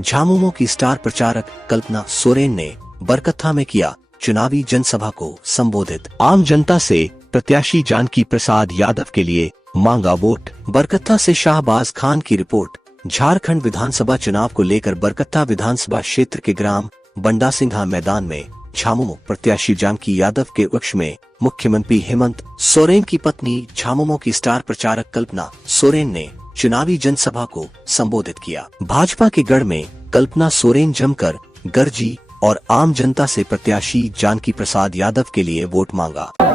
झामुमो की स्टार प्रचारक कल्पना सोरेन ने बरकत्था में किया चुनावी जनसभा को संबोधित। आम जनता से प्रत्याशी जानकी प्रसाद यादव के लिए मांगा वोट। बरकत्था से शाहबाज खान की रिपोर्ट। झारखंड विधानसभा चुनाव को लेकर बरकत्था विधानसभा क्षेत्र के ग्राम बंडासिंघा मैदान में झामुमो प्रत्याशी जानकी यादव के पक्ष में मुख्यमंत्री हेमंत सोरेन की पत्नी झामुमो की स्टार प्रचारक कल्पना सोरेन ने चुनावी जनसभा को संबोधित किया। भाजपा के गढ़ में कल्पना सोरेन जमकर गरजी और आम जनता से प्रत्याशी जानकी प्रसाद यादव के लिए वोट मांगा। और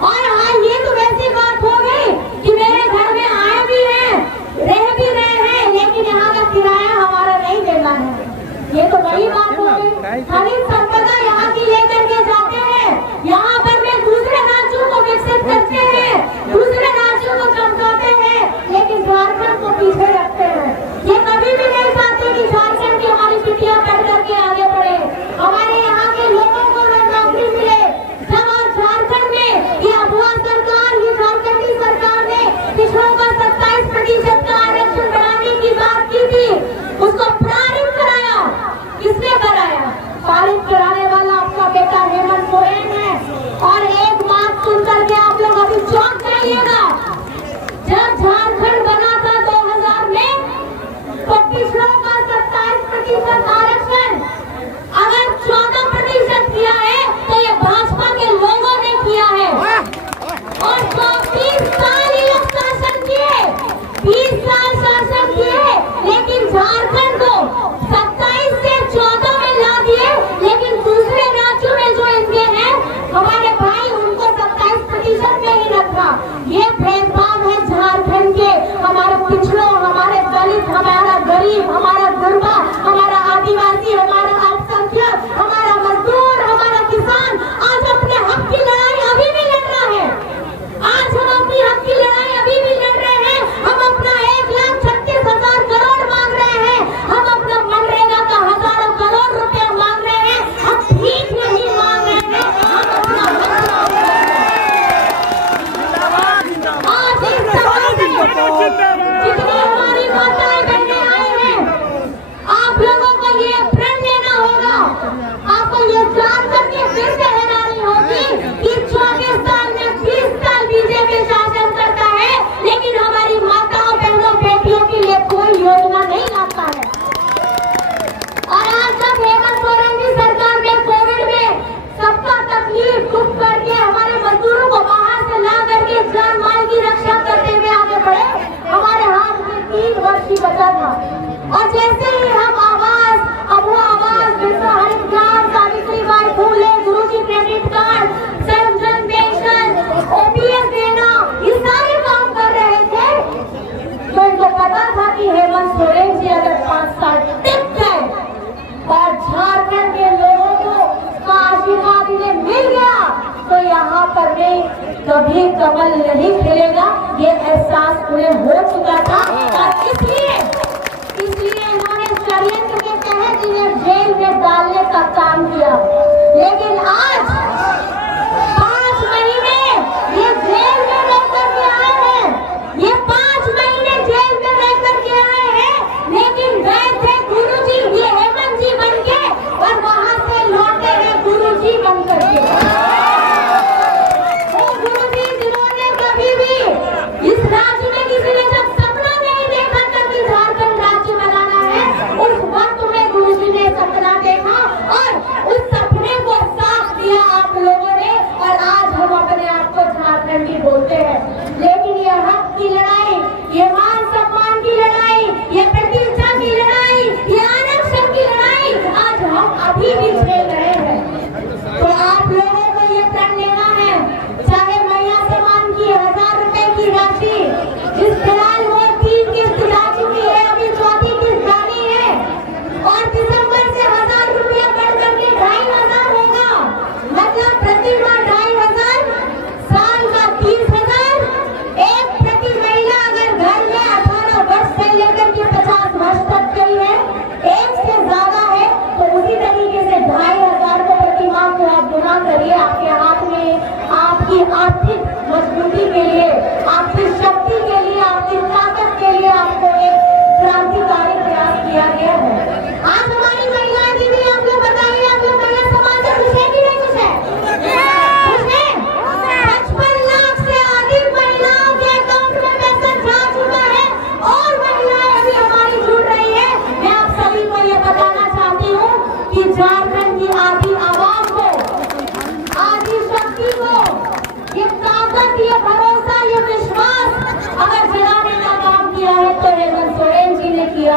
हाँ, ये तो वैसी बात हो गई कि मेरे घर में आए भी हैं, रह भी रहे हैं, लेकिन यहाँ का किराया हमारा नहीं देना है। ये तो वही बात हो गई। खरीद संपदा यहाँ की लेकर के जाते हैं, यहाँ पर में दूसरे राज्यों को विकसित करते हैं, दूसरे राज्यों को चमकाते हैं, लेकिन झारखंड को पीछे रखते हैं। ये कभी भी नहीं चाहते कि झारखंड की हमारी बिटिया बढ़ करके आगे बढ़े, हमारे यहाँ के लोगों को नौकरी मिले। जब आज झारखंड में ये अफवाह सरकार, ये झारखंड की सरकार ने पिछड़ों का 27% का आरक्षण बढ़ाने की बात की थी, उसको पारित कराया। किसने कराया? पारित कराने वाला आपका बेटा हेमंत सोरेन है। और एक बात सुनकर के आप लोग अभी चौंक जाइएगा, जब झारखंड बना था 2000 में, तो पिछड़ों का 27% आरक्षण अगर 14% किया है तो ये भाजपा के लोगों ने किया है। और 20 साल ये लोग शासन किए, 20 साल शासन किए, लेकिन झारखंड को 27 से 14 में ला दिए। लेकिन दूसरे राज्यों में जो इनके हैं हमारे भाई, उनको 27% में ही रखा। ये भेदभाव है झारखंड के हमारे पिछड़ों, हमारे दलित, हमारा गरीब, हमारा गुरबा, हमारा आदिवासी, हमारा अल्पसंख्यक, हमारा मजदूर, हमारा किसान आज अपने हक की लड़ाई अभी भी लड़ रहा है। आज हम अपनी हक की लड़ाई अभी भी लड़ रहे हैं। हम अपना 1,36,000 करोड़ मांग रहे हैं, हम अपना मनरेगा का हजारों करोड़ रुपए मांग रहे हैं। हम भीख नहीं मांग रहे हैं, हम अपना आज इस सभा में जितनी हमारी माताएं बहनें आए हैं, आप लोगों को ये प्रण लेना होगा, आपको ये जान करके फिर से हैरानी होगी कि 24 साल में 20 साल बीजेपी शासन करता है, लेकिन हमारी माताओं, बहनों, बेटियों के लिए कोई योजना नहीं लाता है। और आज जब हेमंत सोरेन की सरकार में कोविड में सबका तकलीफ दुख करके हमारे मजदूरों को बाहर से ला करके जान माल की रक्षा करते हुए आगे बढ़े, हमारे हाथ में 3 वर्ष की बचा था। और जैसे ही हम आवास, अबू आवास, बिरसा हरित ग्राम, सावित्रीबाई फूले, गुरुजी क्रेडिट कार्ड, सर्वजन पेंशन, ओपीएस देना, ये सारे काम कर रहे थे, तो इनको पता था कि हेमंत सोरेन जी अगर 5 साल टिक गए और झारखंड के लोगों को आशीर्वाद इन्हें मिल गया, तो यहाँ पर भी कभी कमल नहीं खिलेगा। ये एहसास उन्हें हो चुका था और इसलिए इन्होंने षड्यंत्र के तहत इन्हें जेल में डालने का काम किया। लेकिन आज 5 महीने ये जेल में रह करके आए हैं, ये 5 महीने जेल में रह करके आए हैं, लेकिन गए थे गुरुजी, ये हेमंत जी बन के, और वहां से लौटे हैं गुरुजी बन करके। वो गुरुजी जिन्होंने कभी भी इस राज्य में किसी ने जब सपना नहीं देखा था कि झारखंड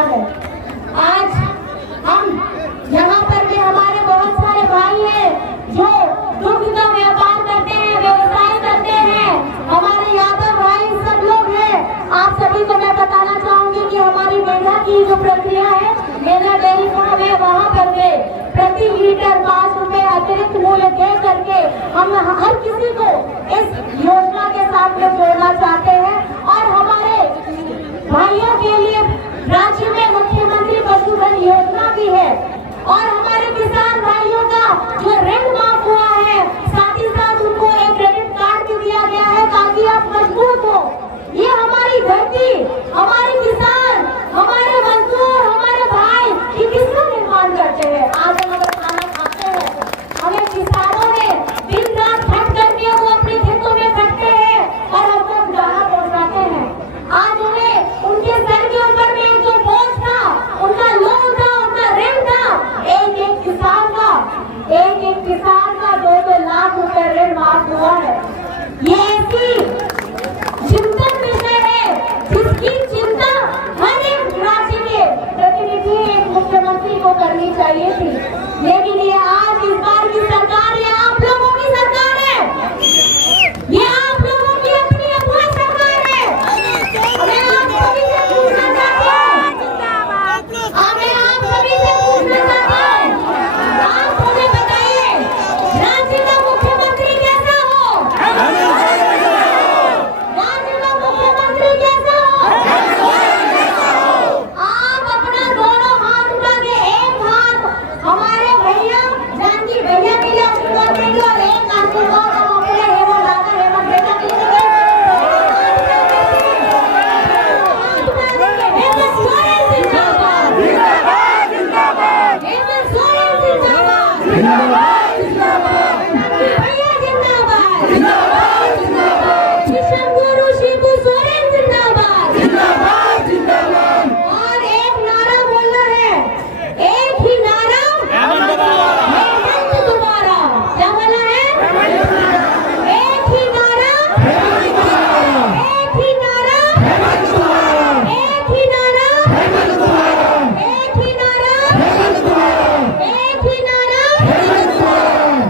है। आज हम यहाँ पर भी हमारे बहुत सारे भाई हैं जो दूध का व्यापार करते हैं, व्यवसाय करते हैं, हमारे यादव भाई सब लोग हैं। आप सभी को मैं बताना चाहूंगी कि हमारी मेधा की जो प्रक्रिया है, मेधा डेयरी फार्म है, वहाँ पर वे प्रति लीटर 5 रुपए अतिरिक्त मूल्य दे करके हम हर किसी को इस योजना के साथ में जोड़ना चाहते हैं। और हमारे भाइयों के लिए राज्य में मुख्यमंत्री पशुधन योजना भी है और हमारे किसान भाइयों का जो ऋण माफ हुआ है, साथ ही साथ उनको एक क्रेडिट कार्ड भी दिया गया है ताकि आप मजबूत हो। ये हमारी धरती, हमारे किसान, हमारे मजदूर, हमारे भाई ये किसका निर्माण करते हैं? आज हम अगर खाना खाते हैं, हमें किसानों ने दिन रात खट करके वो अपने खेतों में खटते हैं और हमको दाना पहुंचाते हैं। आज उन्हें उनके सर के ऊपर में जो बोझ था, उनका लोन था, उनका ऋण था, एक एक किसान का 2-2 लाख रुपए ऋण माफ हुआ है। ये ऐसी चिंतन विषय है जिसकी चिंता हर एक राज्य के प्रतिनिधि एक मुख्यमंत्री को करनी चाहिए थी, लेकिन ये आज इस बार की सरकार, ये आप लोगों की सरकार है, ये आप लोगों की अपनी अपनी सरकार है। मैं आप सभी से पूछना चाहता हूँ, आप मुझे बताइए राज्य का मुख्यमंत्री कैसा हो? राज्य का मुख्यमंत्री कैसा हो? आप अपना दोनों हाथ उठा के एक हाथ हमारे भैया जानकी भैया के लिए आशीर्वाद देंगे और एक आशीर्वाद हम अपने हेमंत दादा, हेमंत बेटा के लिए देंगे। हेमंत सोरेन जिंदाबाद, हेमंत सोरेन जिंदाबाद, भैया जिंदाबाद, किशन गुरु शिबू सोरेन जिंदाबाद। और एक नारा बोलना है, एक ही नारा, हेमंत तुम्हारा। क्या बोलना है? एक ही नारा, एक ही नारा, एक ही नारा, एक ही नारा, एक ही नारा।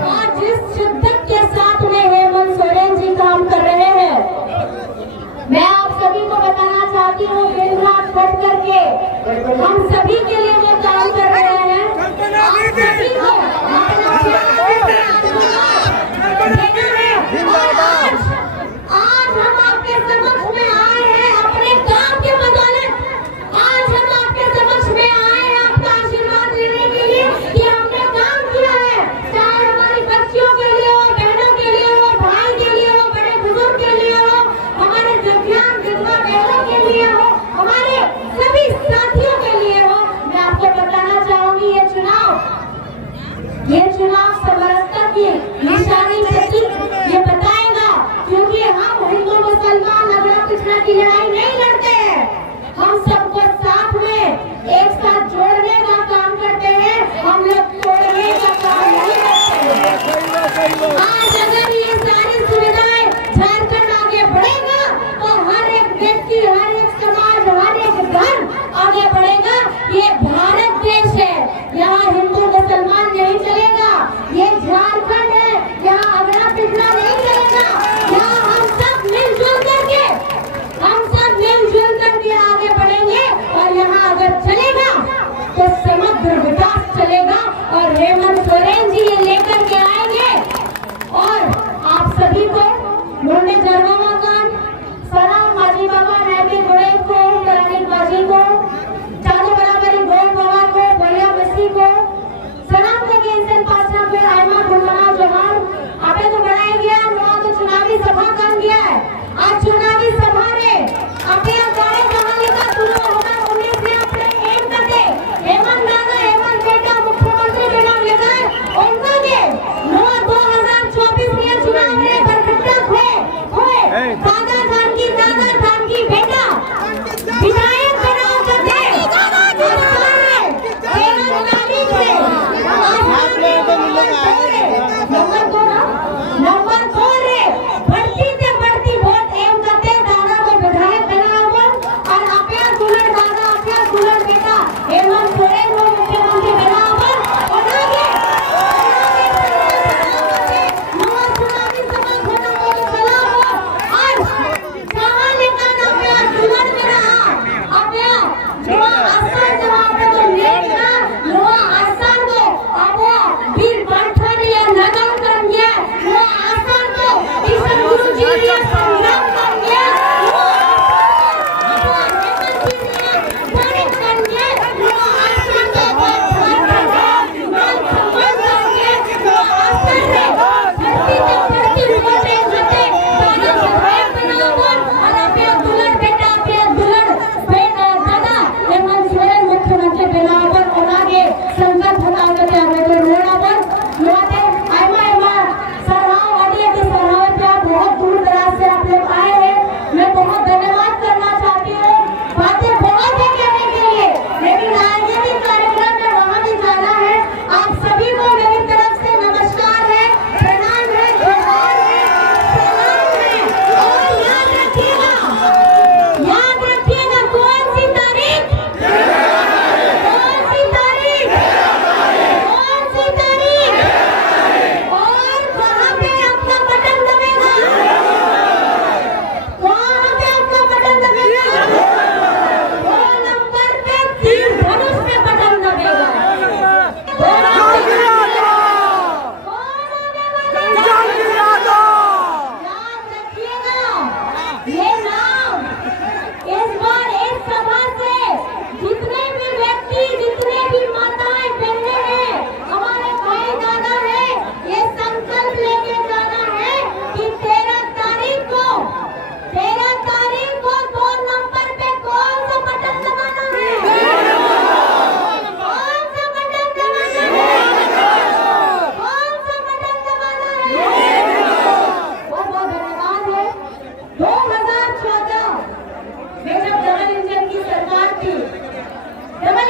और जिस शिद्दत के साथ में हेमंत सोरेन जी काम कर रहे हैं, मैं आप सभी को बताना चाहती हूँ, दिन रात खट करके हम सभी के लिए वो काम कर रहे हैं। आप सभी को अपना प्यार देना है। और आज हम आपके समक्ष में आए हैं अपने काम के बदौलत। आज हम आपके समक्ष में आए हैं आपका आशीर्वाद लेने के लिए कि हमने काम किया है, चाहे हमारी बच्चियों के लिए हो, बहनों के लिए हो, भाई के लिए हो, बड़े बुजुर्ग के लिए हो, हमारे दिव्यांग विधवा बहनों के लिए हो, हमारे सभी साथियों के लिए हो। मैं आपको बताना चाहूंगी, ये चुनाव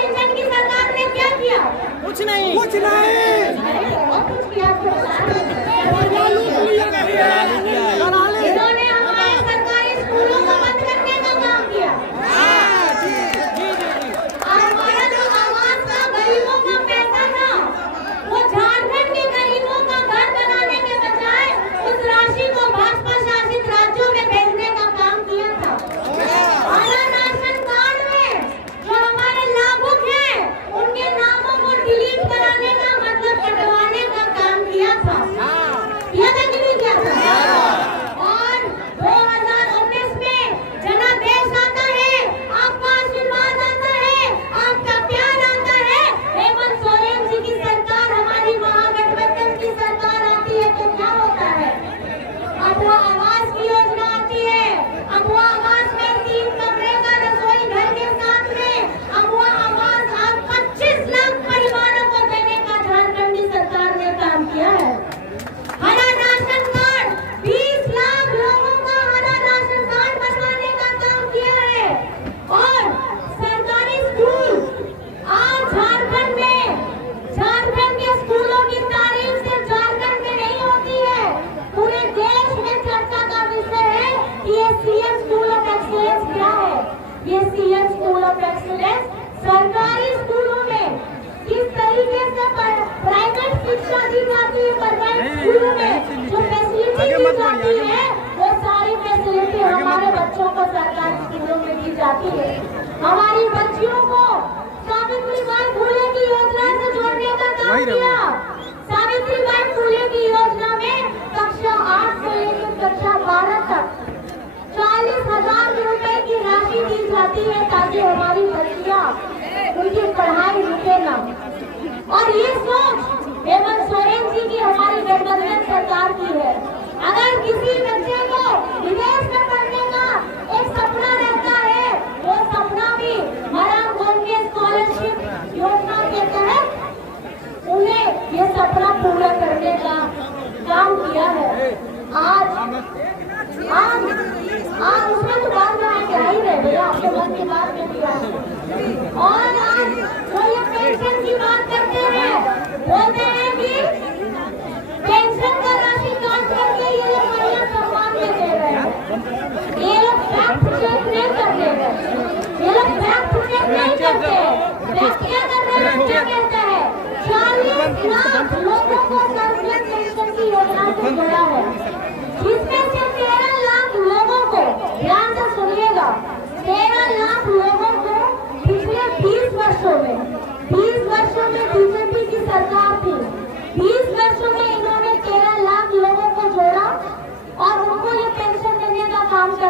पेंशन की सरकार ने क्या किया? कुछ नहीं बहुत कुछ किया इन्होंने हमारे सरकारी स्कूलों को बंद करने का काम किया। हमारा जो आवास का गरीबों का पैसा था वो झारखंड के गरीबों का घर बनाने के बजाय उस राशि को भाजपा शासित राज्यों में भेजने का काम किया था। हमारा राशन कार्ड में जो हमारे लाभुक हैं उनके नामों को डिलीट कराने का मतलब कटवाने का काम किया था। किया था कि नहीं किया था? और 2019 में जनादेश आता है, आपका आशीर्वाद आता है, आपका प्यार आता है। हेमंत सोरेन जी की सरकार, हमारी महागठबंधन की सरकार आती है तो क्या होता है? अबुआ आवास की योजना आती है। अबुआ आवास में 3 कमरे का रसोई घर के साथ में अबुआ आवास आज 25 लाख परिवारों को देने का झारखंडी सरकार ने काम किया है। हरा राशन कार्ड 20 लाख लोगों का हरा राशन कार्ड बनवाने का काम किया है। और सरकारी स्कूल आज झारखंड के स्कूलों की तारीफ सिर्फ झारखंड में नहीं होती है, पूरे देश में चर्चा का विषय है कि ये सीएम स्कूल ऑफ एक्सीलेंस क्या है। ये सीएम स्कूल ऑफ एक्सीलेंस सरकारी स्कूलों में किस तरीके से प्राइवेट शिक्षा दी जाती है, प्राइवेट स्कूलों में जो फैसिलिटी दी जाती है वो सारी फैसिलिटी हमारे बच्चों को सरकारी स्कूलों में दी जाती है। हमारी बच्चियों को सावित्रीबाई फुले की योजना से जोड़ने का काम किया। सावित्रीबाई फुले की योजना में कक्षा 8 से लेकर कक्षा 12 तक 40,000 रुपए की राशि दी जाती है ताकि हमारी बच्चियां उनकी पढ़ाई रुके ना। और ये सोच हेमंत सोरेन जी की, हमारी गठबंधन सरकार की है। अगर किसी बच्चे को विदेश में पढ़ने का एक सपना रहता है, वो सपना भी मराम गोंगे स्कॉलरशिप योजना के तहत उन्हें ये सपना पूरा करने का काम किया है। आज उसमें तो बात में क्या ही रह गया, आपके मन की बात में दिया। और आज जो ये पेंशन की बात करते हैं, बोलते